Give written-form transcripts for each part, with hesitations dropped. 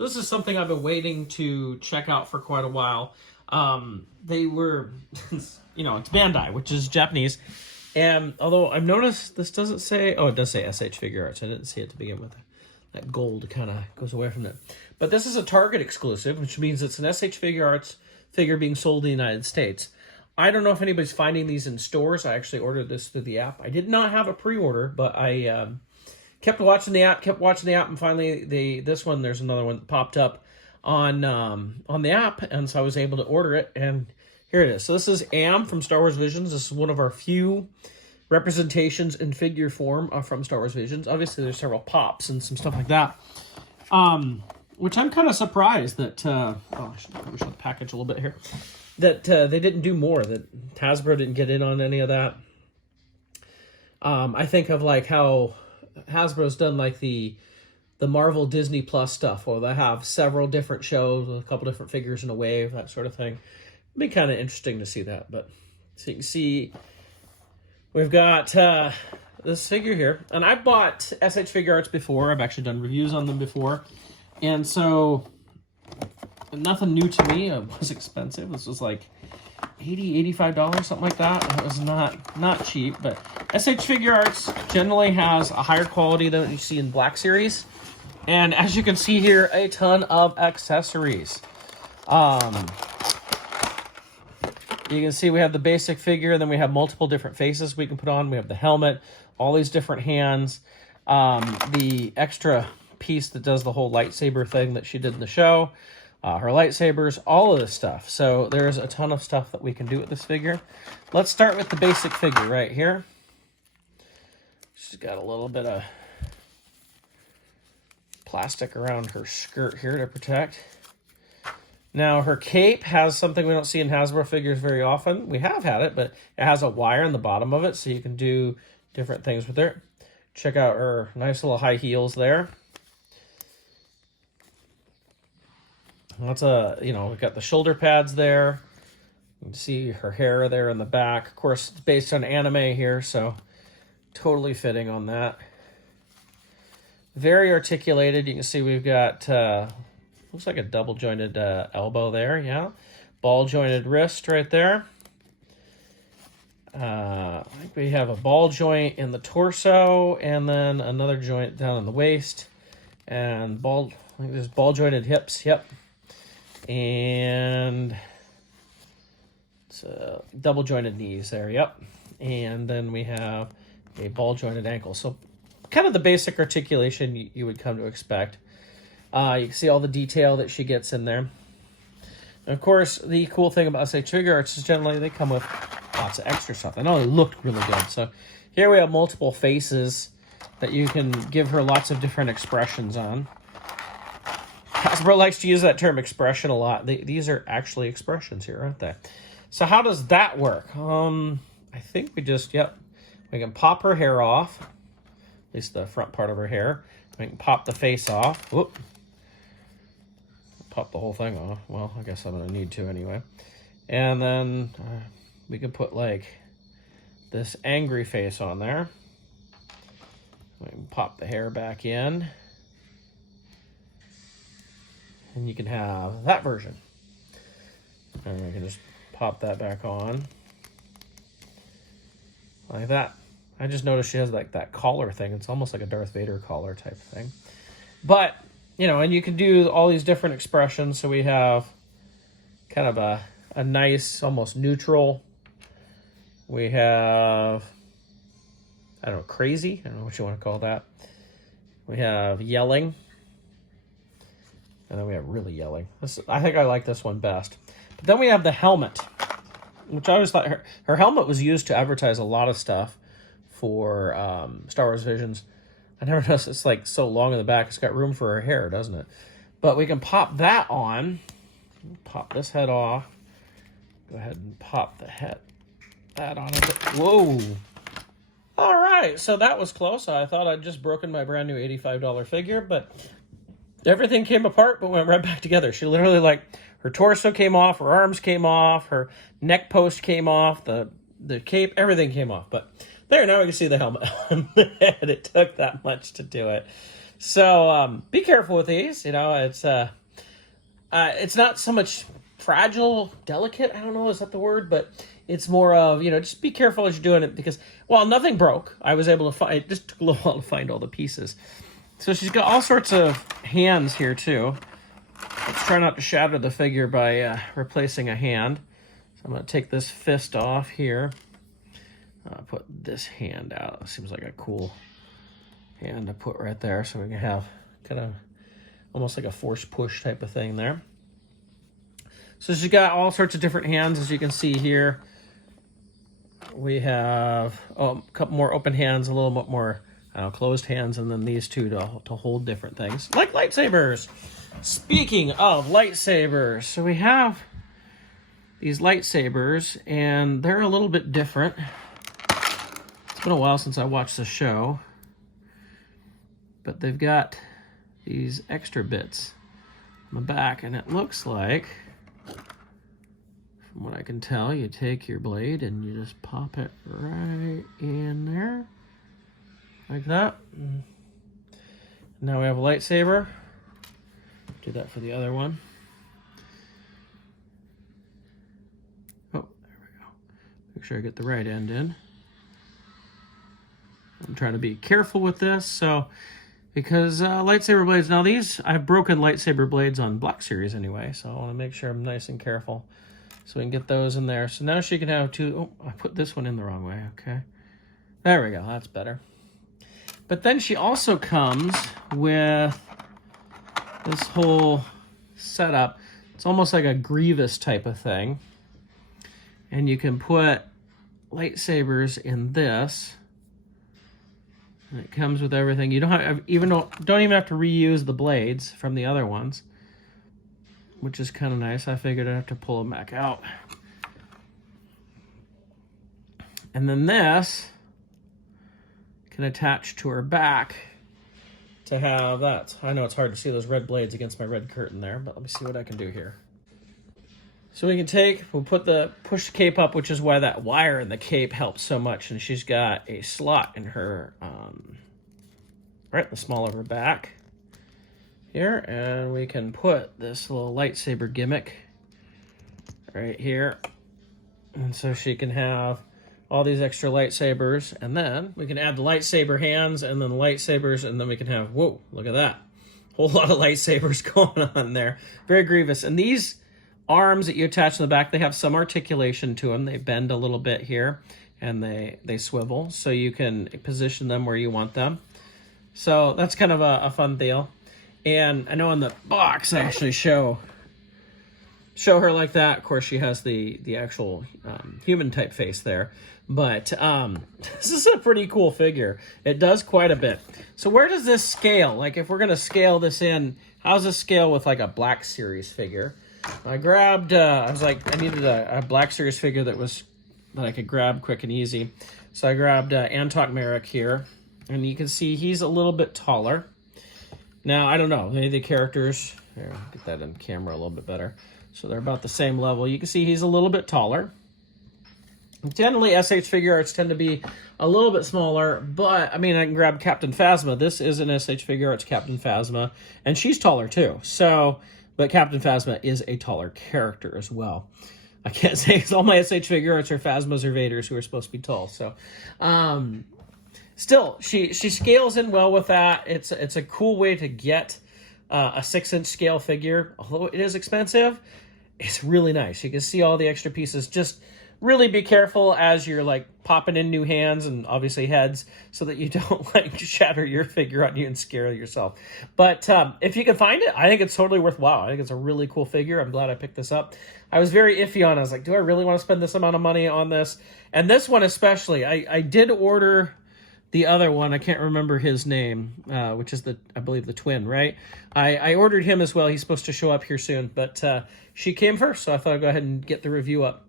So this is something I've been waiting to check out for quite a while. They were, you know, it's Bandai, which is Japanese. And although I've noticed this doesn't say, oh, it does say SH Figuarts. I didn't see it to begin with. That gold kind of goes away from it. But this is a Target exclusive, which means it's an SH Figuarts figure being sold in the United States. I don't know if anybody's finding these in stores. I actually ordered this through the app. I did not have a pre-order, but I kept watching the app, and finally this one, there's another one that popped up on the app, and so I was able to order it, and here it is. So this is Am from Star Wars Visions. This is one of our few representations in figure form from Star Wars Visions. Obviously, there's several pops and some stuff like that, which I'm kind of surprised that, I should probably show the package a little bit here, that they didn't do more, that Hasbro didn't get in on any of that. I think of like how Hasbro's done like the Marvel Disney Plus stuff, where they have several different shows with a couple different figures in a wave, that sort of thing. It'd be kind of interesting to see that. But so you can see we've got this figure here, and I've bought SH Figuarts before. I've actually done reviews on them before, and so nothing new to me. It was expensive. This was like $80, $85, something like that. It was not cheap, but SH Figuarts generally has a higher quality than what you see in Black Series. And as you can see here, a ton of accessories. You can see we have the basic figure, then we have multiple different faces we can put on. We have the helmet, all these different hands, the extra piece that does the whole lightsaber thing that she did in the show, her lightsabers, all of this stuff. So there's a ton of stuff that we can do with this figure. Let's start with the basic figure right here. She's got a little bit of plastic around her skirt here to protect. Now, her cape has something we don't see in Hasbro figures very often. We have had it, but it has a wire on the bottom of it, so you can do different things with it. Check out her nice little high heels there. That's we've got the shoulder pads there. You can see her hair there in the back. Of course, it's based on anime here, so totally fitting on that. Very articulated. You can see we've got, looks like a double-jointed elbow there, yeah. Ball-jointed wrist right there. I think we have a ball joint in the torso, and then another joint down in the waist. And I think there's ball-jointed hips, yep. And it's double-jointed knees there, yep. And then we have a ball-jointed ankle. So kind of the basic articulation you would come to expect. You can see all the detail that she gets in there. And of course, the cool thing about SH Figuarts is generally they come with lots of extra stuff. I know they looked really good. So here we have multiple faces that you can give her lots of different expressions on. Hasbro likes to use that term expression a lot. These are actually expressions here, aren't they? So how does that work? I think we just, we can pop her hair off. At least the front part of her hair. We can pop the face off. Whoop. Pop the whole thing off. Well, I guess I'm going to need to anyway. And then we can put like this angry face on there. We can pop the hair back in. And you can have that version. And we can just pop that back on. Like that. I just noticed she has like that collar thing. It's almost like a Darth Vader collar type thing. But, and you can do all these different expressions. So we have kind of a nice, almost neutral. We have, I don't know, crazy. I don't know what you want to call that. We have yelling. And then we have really yelling. I think I like this one best. But then we have the helmet, which I always thought her helmet was used to advertise a lot of stuff for Star Wars Visions. I never noticed it's like so long in the back. It's got room for her hair, doesn't it? But we can pop that on. Pop this head off. Go ahead and pop that on a bit. Whoa. All right, so that was close. I thought I'd just broken my brand new $85 figure, but everything came apart but went right back together. She literally, like, her torso came off, her arms came off, her neck post came off, the cape, everything came off. But there, now we can see the helmet on the head. It took that much to do it. So be careful with these. You know, it's not so much fragile, delicate. I don't know, is that the word? But it's more of, you know, just be careful as you're doing it because, well, nothing broke. I was able to find, it just took a little while to find all the pieces. So she's got all sorts of hands here too. Let's try not to shatter the figure by replacing a hand. So I'm going to take this fist off here. Put this hand out. It seems like a cool hand to put right there so we can have kind of almost like a force push type of thing there. So she's got all sorts of different hands, as you can see here. We have a couple more open hands, a little bit more closed hands, and then these two to hold different things, like lightsabers. Speaking of lightsabers, so we have these lightsabers, and they're a little bit different. It's been a while since I watched the show, but they've got these extra bits on the back, and it looks like, from what I can tell, you take your blade and you just pop it right in there, like that. Now we have a lightsaber. Do that for the other one. Oh, there we go. Make sure I get the right end in. I'm trying to be careful with this, so because lightsaber blades, now these, I've broken lightsaber blades on Black Series anyway, so I want to make sure I'm nice and careful so we can get those in there. So now she can have two. Oh, I put this one in the wrong way. Okay, there we go. That's better. But then she also comes with this whole setup. It's almost like a Grievous type of thing, and you can put lightsabers in this. And it comes with everything. You don't even have to reuse the blades from the other ones, which is kind of nice. I figured I'd have to pull them back out. And then this can attach to her back to have that. I know it's hard to see those red blades against my red curtain there, but let me see what I can do here. So we'll push the cape up, which is why that wire in the cape helps so much. And she's got a slot in her, right in the small of her back here. And we can put this little lightsaber gimmick right here. And so she can have all these extra lightsabers. And then we can add the lightsaber hands and then the lightsabers. And then we can have, whoa, look at that. Whole lot of lightsabers going on there. Very Grievous. And these arms that you attach in the back, they have some articulation to them. They bend a little bit here and they swivel, so you can position them where you want them. So that's kind of a fun deal. And I know in the box I actually show her like that. Of course, she has the actual human type face there, but this is a pretty cool figure. It does quite a bit. So where does this scale? Like, if we're gonna scale this in, how does this scale with like a Black Series figure? I grabbed, I was like, I needed a Black Series figure that I could grab quick and easy. So I grabbed Antok Merrick here, and you can see he's a little bit taller. Now, I don't know, maybe the characters, here, get that in camera a little bit better. So they're about the same level. You can see he's a little bit taller. Generally, SH Figuarts tend to be a little bit smaller, but, I mean, I can grab Captain Phasma. This is an SH Figuarts Captain Phasma, and she's taller too. So, but Captain Phasma is a taller character as well. I can't say because all my SH Figuarts are Phasmas or Vaders who are supposed to be tall. So, still, she scales in well with that. It's a cool way to get a 6-inch scale figure. Although it is expensive, it's really nice. You can see all the extra pieces. Just really be careful as you're like popping in new hands and obviously heads so that you don't like shatter your figure on you and scare yourself. But if you can find it, I think it's totally worthwhile. I think it's a really cool figure. I'm glad I picked this up. I was very iffy on it. I was like, do I really want to spend this amount of money on this? And this one especially, I did order the other one. I can't remember his name, which is I believe the twin, right? I ordered him as well. He's supposed to show up here soon, but she came first, so I thought I'd go ahead and get the review up.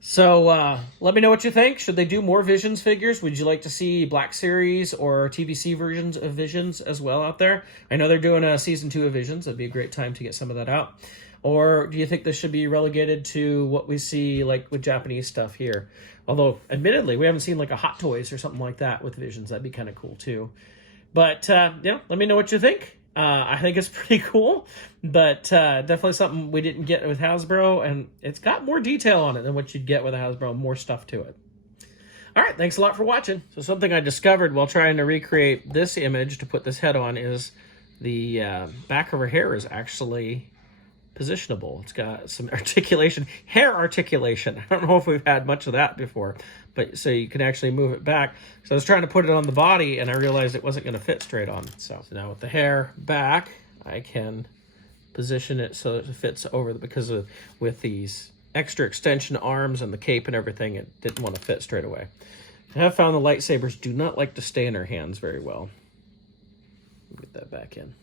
So let me know what you think. Should they do more Visions figures? Would you like to see Black Series or TVC versions of Visions as well out there? I know they're doing a Season 2 of Visions. That'd be a great time to get some of that out. Or do you think this should be relegated to what we see like with Japanese stuff here? Although, admittedly, we haven't seen like a Hot Toys or something like that with Visions. That'd be kind of cool too. But, let me know what you think. I think it's pretty cool, but definitely something we didn't get with Hasbro, and it's got more detail on it than what you'd get with a Hasbro, more stuff to it. All right, thanks a lot for watching. So something I discovered while trying to recreate this image to put this head on is the back of her hair is actually positionable. It's got some articulation, hair articulation. I don't know if we've had much of that before, but so you can actually move it back. So I was trying to put it on the body, and I realized it wasn't going to fit straight on. So now with the hair back, I can position it so that it fits over because with these extra extension arms and the cape and everything, it didn't want to fit straight away. I have found the lightsabers do not like to stay in her hands very well. Get that back in.